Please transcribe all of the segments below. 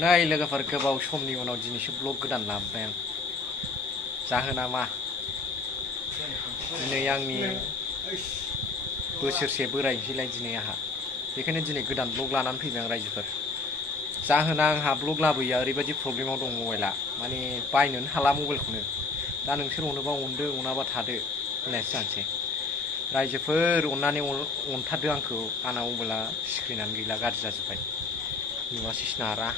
नै लोगोफोर गोबाव समनि उनाव दिनैसो ब्लग गोदान लाबोबाय आं जाहोना मा दिनै आंनि बोसोरसे बोरायनोसैलाय दिनै आंहा बेखायनो दिनै गोदान ब्लग लानानै फैबाय आं रायजोफोर जाहोना आंहा ब्लग लाबोया ओरैबायदि प्रब्लेमाव दं मबाइला माने बायनोनो हाला मबाइलखौनो दा नोंसोर अनोबा अनदो अनाबा थादो होननायसो जानोसै रायजोफोर अननानै अनथारदो आंखौ आंना मबाइला स्क्रिनानो गैला गाज्रि जाजोब्बाय नुवासै सिनारा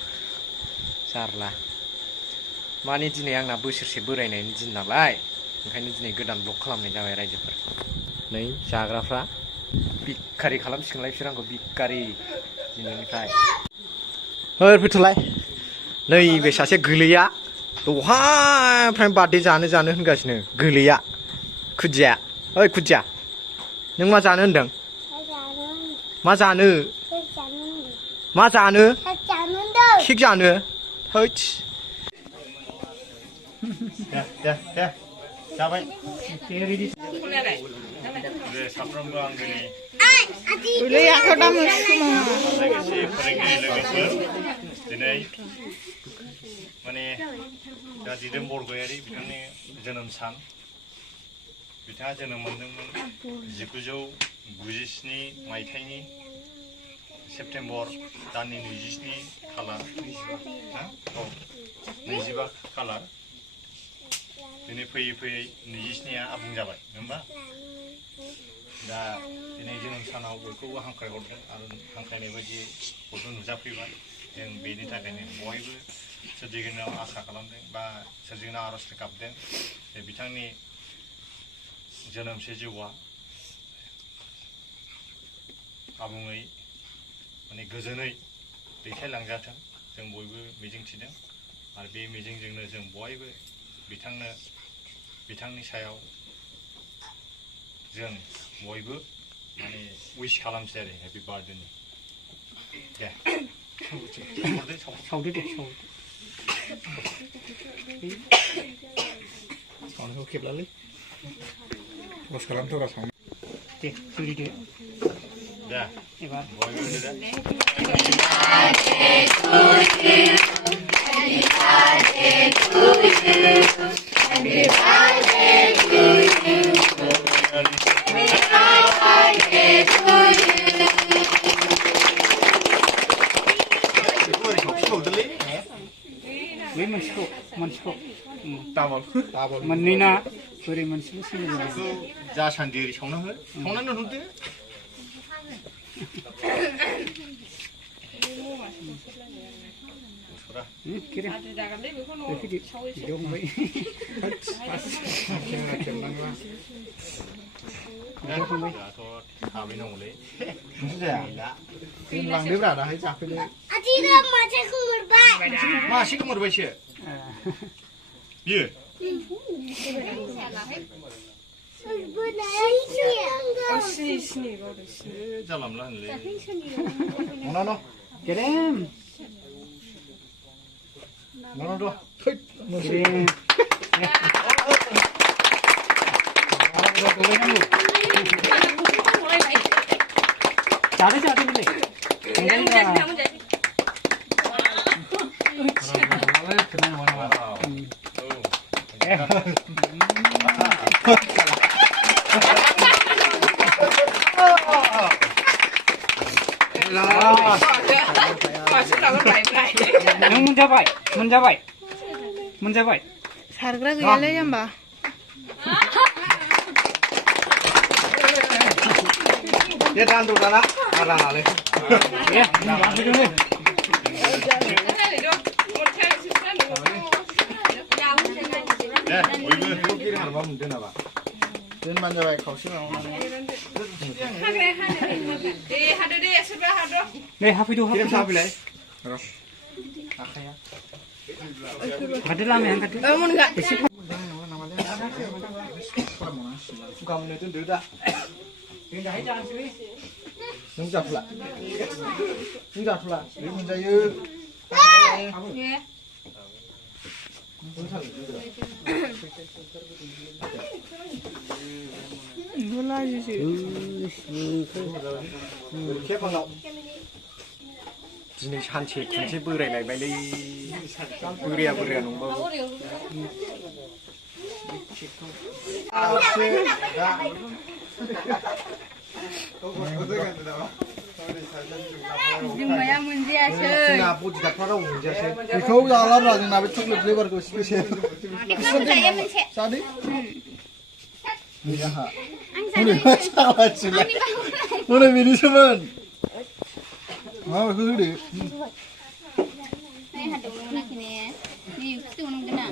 जारला माने दिनै आंना बोसोरसे बोरायनायनि दिन नालाय ओंखायनो दिनै गोदान ब्लग खालामनाय जाबाय रायजोफोर नै जाग्राफ्रा बिखारि खालामसिगोनलाय बिसोर आंखौ बिखारि दिनैनिफ्राय होर फैथ'लाय नैबे सासे गोलैया दहायनिफ्राय बार्थडे जानो होनगासिनो गोलैया खुदिया ओइ खुदिया नों मा जानो होनदों मा जानो मा जानो केक जानो हैद दे जाबाय साफ्रोमबो आं दिनै दिनै माने दा दिदोम बरगयारि बिथांनि जोनोम सान बिथाङा जोनोम मोनदोंमोन 1997 मायथाइनि सेप्तेम्बर दाननि 27 खालार 25 खालार दिनै फैयै 27आ आबुं जाबाय नङा होमबा दा दिनै जोनोम सानाव बयखौबो हांख्रायहरदों आरो हांख्रायनाय बायदि बयबो नुजाफैबाय जों बेनि थाखायनो बयबो सोरजिगिरिनाव आसा खालामदों बा सोरजिगिरिनाव आर'ज गाबदों जे बिथांनि जोनोमसे जिउआ आबुङै माने गोजोनै दैथायलांजाथों जों बयबो मिजिंथिदों आरो बे मिजिंजोंनो जों बयबो बिथांनि सायाव जों बयबो माने उइश खालामसै आरो हेपि बार्थडेनि दे सावदो दे सावनायखौ खेबलालै पस्ट खालामथ'रा सावनाय दे जुरिदो दे एबार बयबो होदो दे मोनसेखौ डाबल मोननै ना बोरै मोनसेल' सोलियो जासान्दि ओरै सावना हो सावनानै दोनहरदो थाबैनांगौलै लांदोब्रा दाहाय जाफैदो मासे गोमोरबायसो बियो जानला मोनला होनलै गेरेम जादो बिलाय मोनजाबाय सारग्रा गैयालै होमबा दे दानद' दाना आरालालै दे जाफैदोंलै बयबो गिर हारबा मोनदों नामा दोनबानो जाबाय खावसे माबानानै दे हाफैदो हाफैलाय आखाया हादो लामाया हादो एसे गामोनो दोनदो दा दाहाय जानोसै नों जाथ'ला बे मोनजायो दिनै सानसे खनसे बोरायलायबायलै बोराया नंबाबो जोंनाया मोनजायासै जोंना बडिगार्डफ्रा रावबो मोनजायासै बेखौ जालाब्रा जोंना बे चकलेट फ्लेभारखौ स्पेसियेल जादो गैयाहा हनै मा सालासिलाय हनै बेनिसोमोन मा बेखौ होदो नाय हादोंमोन मोनाखै ने नै फिथौनो गोनां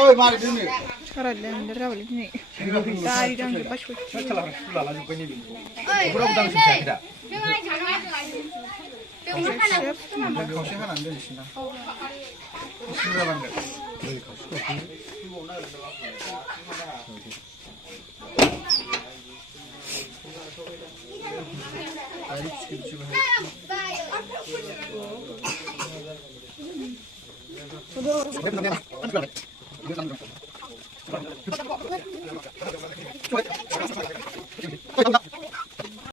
ओइ मारै दोनो खावसे हानानै दोनसै ना इसे जालांगोन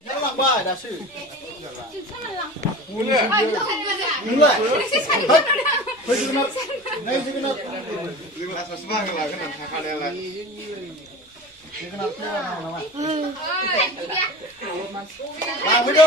जालांबाय दासो नोंलाय जोगोनार नै जोगोनार सासे बाहागो लागोन आं थाखानायालाय जोगोनार फ्लेभार नांगौ नामा लाबोदो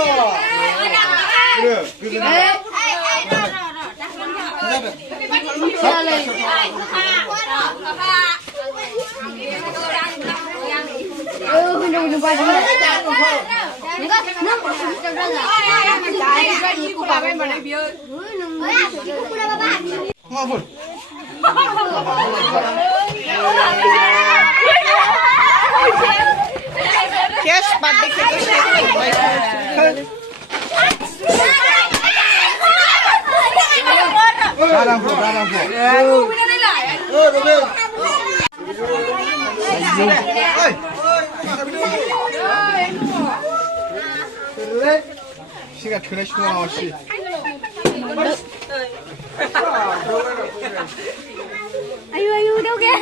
Yes, but they can't 시간 그네 싶어 나왔지. ayu đâu kìa